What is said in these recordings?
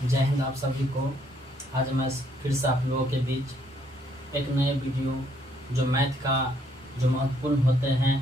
जय हिंद आप सभी को। आज मैं फिर से आप लोगों के बीच एक नए वीडियो जो मैथ का जो महत्वपूर्ण होते हैं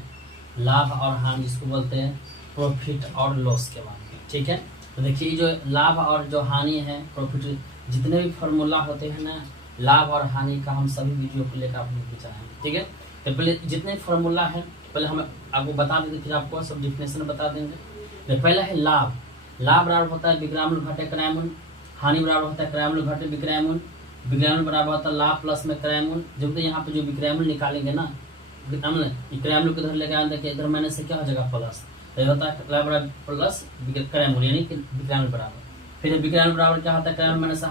लाभ और हानि, जिसको बोलते हैं प्रॉफिट और लॉस के बारे में। ठीक है, तो देखिए जो लाभ और जो हानि है, प्रॉफिट, जितने भी फार्मूला होते हैं ना लाभ और हानि का, हम सभी वीडियो को लेकर आप लोग चाहेंगे। ठीक है, तो पहले जितने फार्मूला है पहले हम आपको बता देंगे, फिर आपको सब डिफिनेशन बता देंगे। पहला है लाभ। लाभ बराबर होता है विक्रयमूल्य घटे क्रयमूल्य। हानि बराबर होता है क्रयमूल्य घटे विक्रयमूल्य। विक्रयमूल्य बराबर होता है लाभ प्लस में क्रयमूल्य। जब तो यहाँ पे जो विक्रयमूल्य निकालेंगे ना, क्रयमूल्य को इधर लेकर आए तो इधर मैंने से क्या हो जाएगा प्लस, तो ये होता है लाभ बराबर प्लस क्रयमूल्य यानी कि विक्रयमूल्य बराबर। फिर विक्रयमूल्य बराबर क्या होता है क्रयमूल्य मैंने से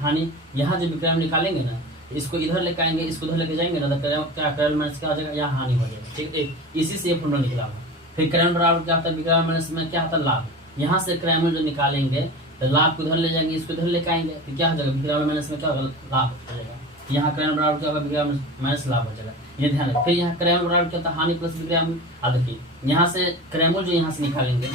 हानि। यहाँ जो विक्रयमूल्य निकालेंगे ना, इसको इधर लेकर आएंगे, इसको इधर लेके जाएंगे ना, तो क्या क्रयमूल्य मैंने से क्या हो जाएगा, यहाँ हानि हो जाएगा। ठीक है, इसी से ये फॉर्मूला निकला हुआ। फिर क्रयमूल्य बराबर क्या होता है विक्रयमूल्य मैंने से क्या होता है लाभ। यहाँ से क्रयमूल्य जो निकालेंगे तो लाभ को इधर ले जाएंगे, इसको इधर लेके आएंगे, तो क्या हो जाएगा विक्रयमूल्य माइनस में क्या होगा लाभ हो जाएगा। यहाँ क्रयमूल्य बराबर क्या होगा विक्रयमूल्य माइनस लाभ हो जाएगा, ये ध्यान रखें। फिर यहाँ क्रयमूल्य बराबर क्या होता है हानि प्लस विक्रयमूल्य। अब देखिए यहाँ से क्रयमूल्य जो यहाँ से निकालेंगे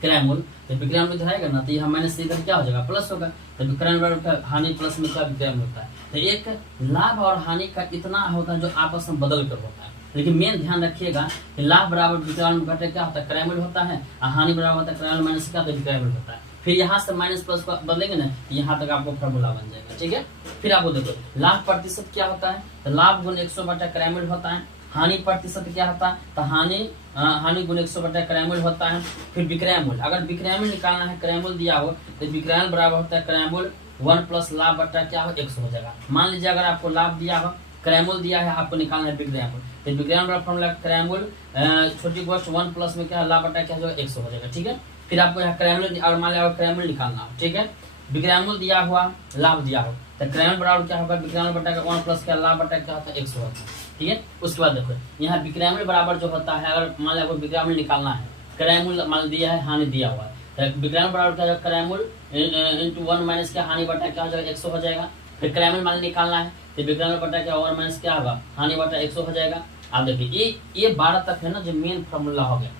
क्रयमूल्य, तो विक्रयमूल्य इधर आएगा ना, तो यहाँ माइनस से इधर क्या हो जाएगा प्लस होगा, तो विक्रयमूल्य बराबर हानि प्लस में क्या विक्रयमूल्य होता है। तो एक लाभ और हानि का इतना होता है जो आपस में बदल कर होता है, लेकिन मेन ध्यान रखिएगा कि लाभ बराबर विक्रयमूल्य घटे क्या होता है क्रयमूल्य होता है, और हानि बराबर होता है क्रयमूल्य माइनस क्या होता है विक्रयमूल्य होता है। फिर यहाँ से माइनस प्लस को बदलेंगे ना, यहाँ तक आपको फॉर्मूला बन जाएगा। ठीक है, फिर आपको देखो लाभ प्रतिशत क्या होता है, तो लाभ गुण 100 बटा क्रयमूल्य होता है। हानि प्रतिशत क्या होता है, तो हानि गुण 100 बटा क्रयमूल्य होता है। फिर विक्रयमूल्य, अगर विक्रयमूल्य निकालना है, क्रयमूल्य दिया हो तो विक्रयमूल्य बराबर होता है क्रयमूल्य 1 प्लस लाभ बटा क्या हो 100 हो जाएगा। मान लीजिए अगर आपको लाभ दिया हो, क्रयमूल्य दिया है, आपको निकालना है विक्रयमूल्य, तो विक्रयमूल्य फॉर्मूला क्रयमूल्य छोटी गोष्ठ 1 प्लस में क्या लाभ बटा क्या हो जाएगा 100 हो जाएगा। ठीक है, फिर आपको यहाँ क्रयमूल्य और मान लिया क्रयमूल्य निकालना हो। ठीक है, विक्रयमूल्य दिया हुआ लाभ दिया हो, तो क्रयमूल्य बराबर क्या होगा विक्रयमूल्य बटा 1 प्लस क्या लाभ बटा क्या होता है 100 होता है। ठीक है, उसके बाद देखो यहाँ विक्रयमूल्य बराबर जो होता है, अगर मान लिया आपको विक्रयमूल्य निकालना है, क्रयमूल्य मान दिया है, हानि दिया हुआ है, तो विक्रयमूल्य बराबर क्या होगा क्रयमूल्य इंटू 1 माइनस क्या हानि बटा क्या हो जाएगा 100 हो जाएगा। फिर क्रयमूल्य मान निकालना है, तो विक्रयमूल्य बटा क्या 1 माइनस क्या होगा हानि बटा 100 हो जाएगा। आप देखिए ये 12 तक है ना जो मेन फॉर्मूला हो गया,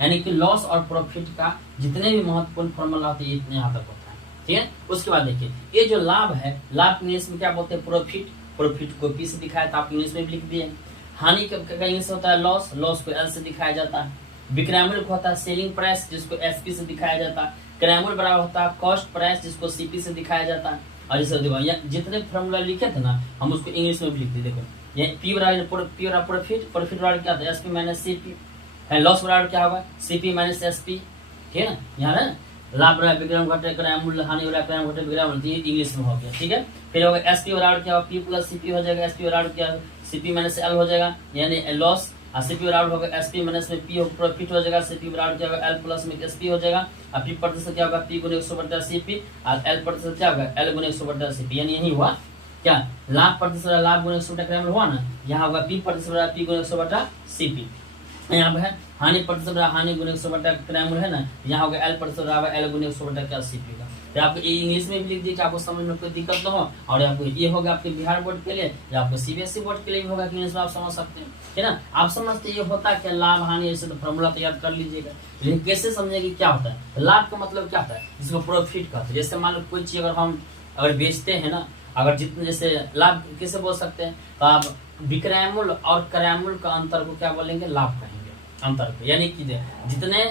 यानी कि लॉस और प्रॉफिट का जितने भी महत्वपूर्ण फॉर्मूला होते हैं इतने यहाँ तक होता है। ठीक है, उसके बाद देखिए ये जो लाभ है, लाभ इंग्लिश में क्या बोलते हैं प्रॉफिट। प्रॉफिट को पी से दिखाया था, आप इंग्लिश में भी लिख दिए। हानि का इंग्लिश होता है लॉस, लॉस को एल से दिखाया जाता है। विक्रयमूल्य को होता है सेलिंग प्राइस, जिसको एसपी से दिखाया जाता है। क्रयमूल्य बराबर होता है कॉस्ट प्राइस, जिसको सीपी से दिखाया जाता है। और जैसे देखो जितने फॉर्मूला लिखे थे ना, हम उसको इंग्लिश में भी लिख दिए। देखो ये पी बराबर प्रॉफिट, प्रॉफिट बराबर क्या होता है एसपी माइनस सीपी, लॉस बराबर क्या होगा सीपी माइनस एसपी। ठीक है ना, यहाँ ना लाभ बराबर विक्रयमूल्य घटे क्रयमूल्य, हानि बराबर क्रयमूल्य घटे विक्रयमूल्य, ये इंग्लिश में हो गया। ठीक है, फिर होगा एसपी बराबर क्या होगा पी प्लस सीपी हो जाएगा, एसपी बराबर क्या सीपी माइनस एल हो जाएगा यानी लॉस, और सीपी बराबर होगा एसपी माइनस में पी प्रॉफिट हो जाएगा, सीपी बराबर क्या होगा एल प्लस में एसपी हो जाएगा। और पी प्रतिशत क्या होगा पी गुणे 100 बटा सीपी, और एल प्रतिशत क्या होगा एल गुणे 100 बटा सीपी, यानी यही हुआ क्या लाभ प्रतिशत लाभ गुणे 100 बटा क्रयमूल्य हुआ ना, यहाँ होगा पी प्रतिशत पी गुणे 100 बटा सीपी। यहाँ पे है हानि प्रतिशत हानि गुणे 100 बटा क्रयमूल्य है ना, यहाँ होगा एल प्रतिशत बराबर एल गुणे 100 बटा क्या सीपी का। तो आपको इंग्लिश में भी लिख दीजिए, आपको समझ में कोई दिक्कत ना हो। और आपको ये होगा आपके बिहार बोर्ड के लिए, या आपको सीबीएसई बोर्ड के लिए भी होगा कि इंग्लिश में आप समझ सकते हैं। है ना, आप समझते ये होता है क्या लाभ हानि, ऐसे तो फॉर्मूला तैयार कर लीजिएगा। लेकिन कैसे समझेंगे क्या होता है लाभ का मतलब क्या होता है, जिसको प्रॉफिट कहते हैं। जैसे मान लो कोई चीज अगर बेचते हैं ना, अगर जितने जैसे लाभ कैसे बोल सकते हैं, तो आप विक्रयमूल्य और क्रयमूल्य का अंतर को क्या बोलेंगे लाभ कहेंगे अंतर को। यानी कि जितने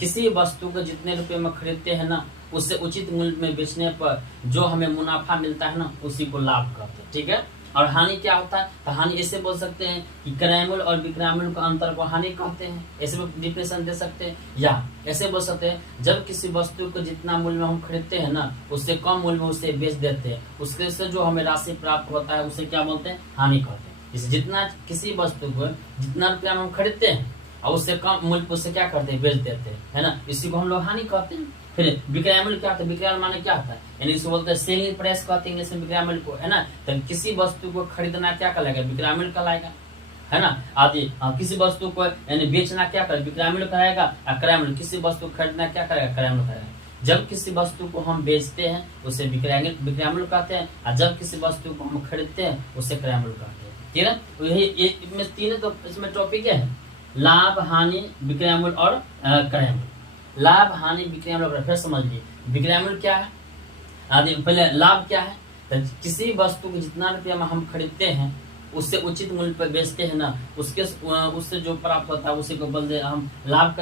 किसी वस्तु को जितने रुपए में खरीदते हैं ना, उससे उचित मूल्य में बेचने पर जो हमें मुनाफा मिलता है ना, उसी को लाभ कहते हैं। ठीक है, और हानि क्या होता है, तो हानि ऐसे बोल सकते हैं कि क्रयमूल्य और विक्रयमूल्य का अंतर को हानि कहते हैं, ऐसे भी डिफिनेशन दे सकते हैं। या ऐसे बोल सकते हैं जब किसी वस्तु को जितना मूल्य में हम खरीदते हैं ना, उससे कम मूल्य में उसे बेच देते हैं, उसके से जो हमें राशि प्राप्त होता है उसे क्या बोलते हैं हानि कहते हैं। जैसे जितना किसी वस्तु को जितना रुपया में हम खरीदते हैं और उससे कम मूल्य उससे क्या करते हैं बेच देते हैं, है ना, इसी को हम लोग हानि कहते हैं। फिर विक्रयमूल्य क्या होता है, विक्रयमूल्य माने क्या होता है, यानी इसको बोलते हैं सेलिंग प्राइस कहते हैं इंग्लिश में विक्रयमूल्य को, है ना। तो किसी वस्तु को खरीदना क्या कहलाएगा विक्रयमूल्य कहलाएगा, है ना। आदि किसी वस्तु को यानी बेचना क्या करेगा विक्रयमूल्य कहलाएगा, और क्रयमूल्य किसी वस्तु को खरीदना क्या करेगा क्रयमूल्य कहलाएगा। जब किसी वस्तु को हम बेचते हैं उसे विक्रयमूल्य कहते हैं, और जब किसी वस्तु को हम खरीदते हैं उसे क्रयमूल्य कहते हैं। ठीक है, तो यही तीन तो इसमें टॉपिक है लाभ हानि विक्रयमूल्य और क्रयमूल्य। लाभ हानि विक्रयमूल्य फिर समझ लीजिए, विक्रयमूल्य क्या है आदि पहले लाभ क्या है, तो किसी वस्तु को जितना रुपया में हम खरीदते हैं उससे उचित मूल्य पर बेचते हैं ना, उससे जो प्राप्त होता है उसी को बोलते हम लाभ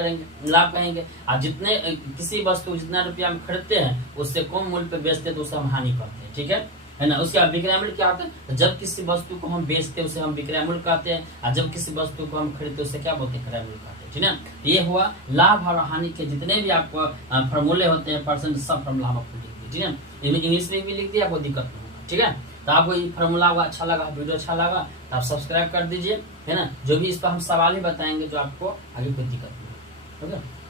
कहेंगे। और जितने किसी वस्तु को जितना रुपया में खरीदते हैं उससे कम मूल्य पर बेचते हैं तो उसे हम हानि करते हैं, ठीक है ना। उसके बाद विक्रय मूल्य क्या होता है, तो जब किसी वस्तु को हम बेचते हैं उसे हम विक्रय मूल्य कहते हैं, और जब किसी वस्तु को हम खरीदते हैं उसे क्या बोलते हैं, क्रय मूल्य कहते हैं, ठीक है। ये हुआ लाभ और हानि के जितने भी आपको फॉर्मूले होते हैं, परसेंट, सब फॉर्मूला हम आपको लिख दिए, ठीक है। इंग्लिश में भी लिख दिया, कोई दिक्कत नहीं होगा, ठीक है। तो आपको ये फॉर्मूला अच्छा लगा, वीडियो अच्छा लगा तो आप सब्सक्राइब कर दीजिए, है ना। जो भी इस पर हम सवाल ही बताएंगे जो आपको आगे कोई दिक्कत नहीं, ओके।